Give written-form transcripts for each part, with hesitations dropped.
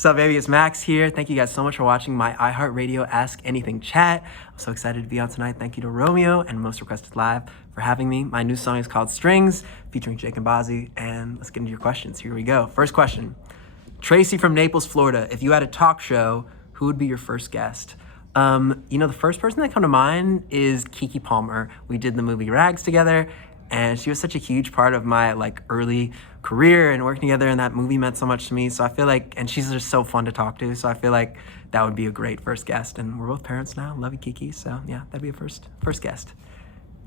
What's up, baby? It's Max here. Thank you guys so much for watching my iHeartRadio Ask Anything chat. I'm so excited to be on tonight. Thank you to Romeo and Most Requested Live for having me. My new song is called Strings, featuring Jake and Bozzy. And let's get into your questions. Here we go. First question. Tracy from Naples, Florida. If you had a talk show, who would be your first guest? The first person that come to mind is Keke Palmer. We did the movie Rags together, and she was such a huge part of my early career, and working together in that movie meant so much to me. So I feel like, and she's just so fun to talk to. So I feel like that would be a great first guest. And we're both parents now. Love you, Keke. So yeah, that'd be a first guest.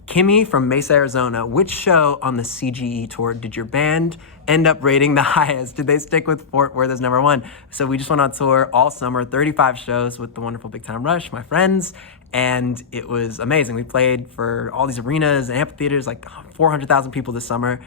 Kimmy from Mesa, Arizona. Which show on the CGE tour did your band end up rating the highest? Did they stick with Fort Worth as number one? So we just went on tour all summer, 35 shows with the wonderful Big Time Rush, my friends, and it was amazing. We played for all these arenas and amphitheaters, like 400,000 people this summer.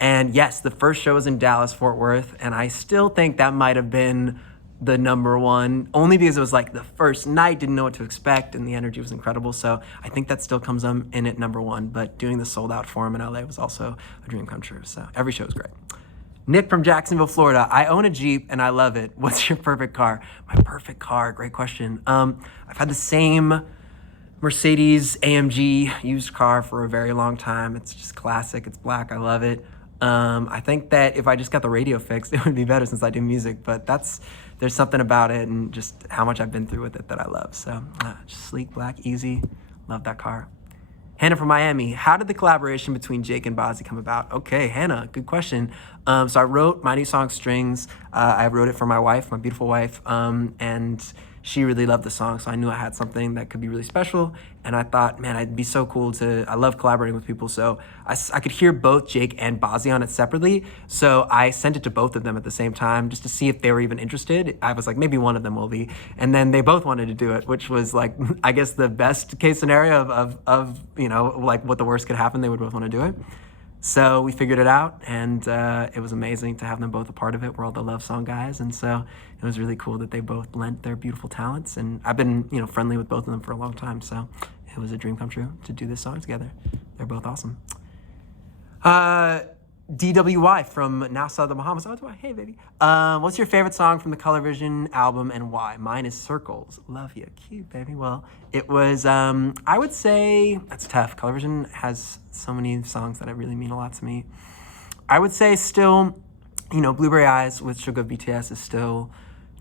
And yes, the first show was in Dallas, Fort Worth, and I still think that might have been the number one, only because it was the first night, didn't know what to expect, and the energy was incredible. So I think that still comes in at number one, but doing the sold out forum in LA was also a dream come true. So every show was great. Nick from Jacksonville, Florida. I own a Jeep and I love it. What's your perfect car? My perfect car, great question. I've had the same Mercedes AMG used car for a very long time. It's just classic, it's black, I love it. I think that if I just got the radio fixed, it would be better since I do music, but there's something about it and just how much I've been through with it that I love. So just sleek, black, easy, love that car. Hannah from Miami. How did the collaboration between Jake and Bozzy come about? Okay, Hannah, good question. So I wrote my new song, Strings. I wrote it for my wife, my beautiful wife, and she really loved the song, so I knew I had something that could be really special, and I thought, man, it'd be so cool I love collaborating with people, so I could hear both Jake and Bozzy on it separately, so I sent it to both of them at the same time just to see if they were even interested. I was like, maybe one of them will be, and then they both wanted to do it, which was I guess the best case scenario of what the worst could happen, they would both want to do it. So we figured it out, and it was amazing to have them both a part of it. We're all the love song guys, and so it was really cool that they both lent their beautiful talents. And I've been, friendly with both of them for a long time, so it was a dream come true to do this song together. They're both awesome. DWY from Nassau, the Bahamas. Oh, hey, baby. What's your favorite song from the Color Vision album and why? Mine is Circles. Love you. Cute, baby. Well, it was, I would say, that's tough. Color Vision has so many songs that really mean a lot to me. I would say still, Blueberry Eyes with Suga BTS is still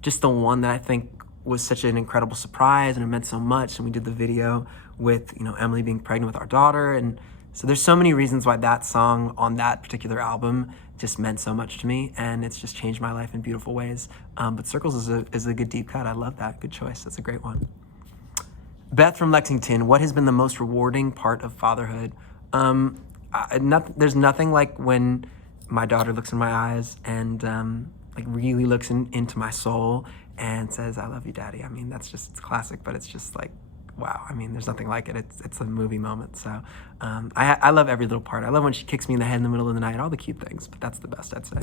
just the one that I think was such an incredible surprise, and it meant so much. And we did the video with, Emily being pregnant with our daughter, and so there's so many reasons why that song on that particular album just meant so much to me, and it's just changed my life in beautiful ways. But Circles is a good deep cut. I love that. Good choice. That's a great one. Beth from Lexington. What has been the most rewarding part of fatherhood? There's nothing like when my daughter looks in my eyes and really looks into my soul and says, "I love you, Daddy." I mean, it's classic, but it's just wow. I mean, there's nothing like it. It's a movie moment. So I love every little part. I love when she kicks me in the head in the middle of the night, all the cute things, but that's the best, I'd say.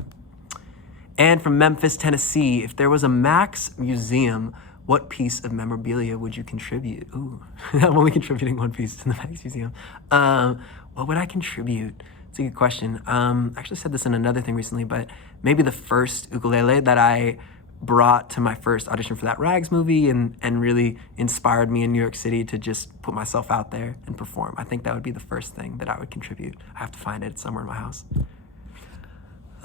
And from Memphis, Tennessee, if there was a Max museum, what piece of memorabilia would you contribute? Ooh, I'm only contributing one piece to the Max Museum. What would I contribute? It's a good question. I actually said this in another thing recently, but maybe the first ukulele that I brought to my first audition for that Rags movie and really inspired me in New York City to just put myself out there and perform. I think that would be the first thing that I would contribute. I have to find it somewhere in my house.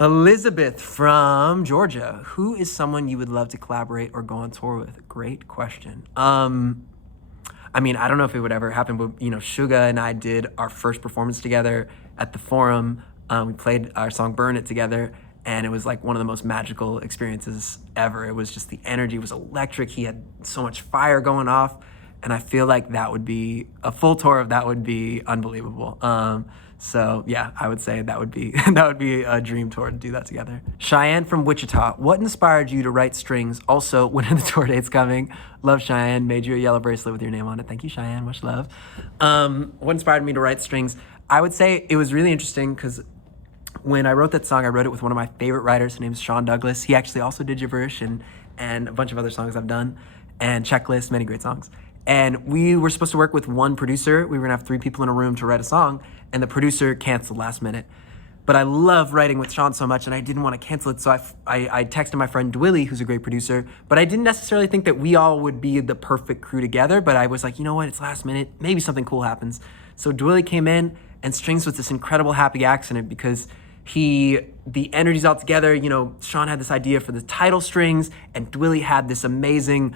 Elizabeth from Georgia. Who is someone you would love to collaborate or go on tour with? Great question. I don't know if it would ever happen, but Suga and I did our first performance together at the Forum. We played our song Burn It together, and it was one of the most magical experiences ever. It was just, the energy was electric. He had so much fire going off, and I feel like that would be, a full tour of that would be unbelievable. So yeah, I would say that would be a dream tour to do that together. Cheyenne from Wichita. What inspired you to write Strings? Also, when are the tour dates coming? Love, Cheyenne. Made you a yellow bracelet with your name on it. Thank you, Cheyenne. Much love. What inspired me to write Strings? I would say it was really interesting because when I wrote that song, I wrote it with one of my favorite writers. His name is Sean Douglas. He actually also did Gibberish and a bunch of other songs I've done, and Checklist, many great songs. And we were supposed to work with one producer. We were gonna have 3 people in a room to write a song, and the producer canceled last minute. but I love writing with Sean so much and I didn't want to cancel it. So I texted my friend Dwilly, who's a great producer, but I didn't necessarily think that we all would be the perfect crew together. But I was like, you know what? It's last minute. Maybe something cool happens. So Dwilly came in and Strings was this incredible happy accident because the energy's all together. You know, Sean had this idea for the title Strings and Dwilly had this amazing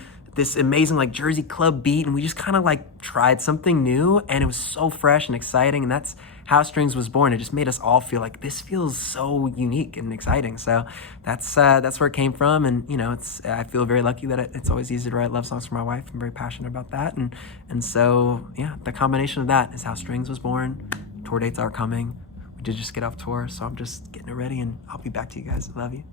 like Jersey club beat, and we just kind of like tried something new and it was so fresh and exciting, and that's how Strings was born. It just made us all feel like this feels so unique and exciting. So that's where it came from, and you know, I feel very lucky that it's always easy to write love songs for my wife. I'm very passionate about that, and so yeah, the combination of that is how Strings was born. Tour dates are coming. We did just get off tour, so I'm just getting it ready, and I'll be back to you guys. I love you.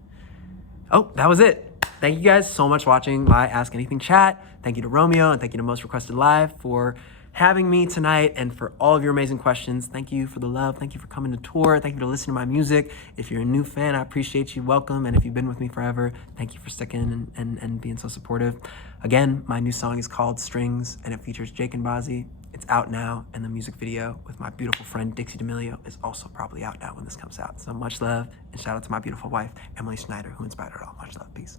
Oh, that was it. Thank you guys so much for watching my Ask Anything chat. Thank you to Romeo and thank you to Most Requested Live for having me tonight and for all of your amazing questions. Thank you for the love. Thank you for coming to tour. Thank you for listening to my music. If you're a new fan, I appreciate you. Welcome. And if you've been with me forever, thank you for sticking and being so supportive. Again, my new song is called Strings and it features Jake and Bozzy. It's out now, and the music video with my beautiful friend Dixie D'Amelio is also probably out now when this comes out. So much love, and shout out to my beautiful wife, Emily Schneider, who inspired it all. Much love, peace.